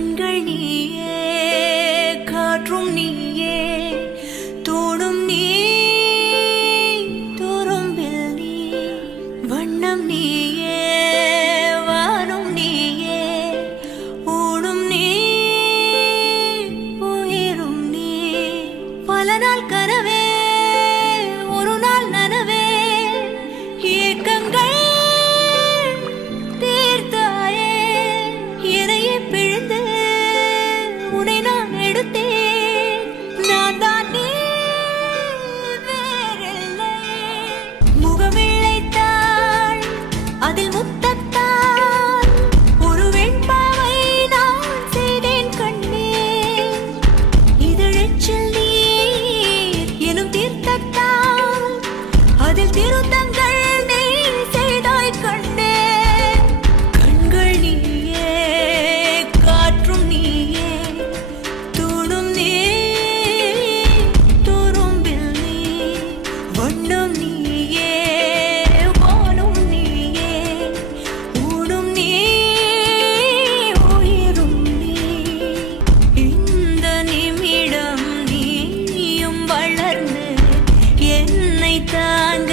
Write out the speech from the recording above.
கண்கள் நீயே, காற்றும் நீயே, தோடும் நீ, துரும்பில் நீ, வண்ணம் நீயே, வானும் நீயே, ஊடும் நீ, உயிரும் நீ. பல நாள் கனவே, ஒரு நாள் நனவே, ஏக்கங்கள் தீர்த்தாயே. எதையே பிழிந்து உனை நான் எடுத்தேன். நான் தான் நீ, வேறில்லை. முகமிழைத்தாள், அதில் முத்தத்தால் ஒரு வெண்பாவை நான் செய்தேன் கண்ணே. இதழெச்சில் நீர் எனும் தீர்த்தத்தால் அதில் திருத்தங்கள் நீ செய்தாய் கண்ணே. கண்கள் நீயே, காற்றும் நீயே, தூணும் நீ, துரும்பில் நீ, வண்ணம் நீயே, வானும் நீயே, ஊடும் நீ, உயிரும் நீ. இந்த நிமிடம் நீயும் வளர்ந்து என்னை தாங்க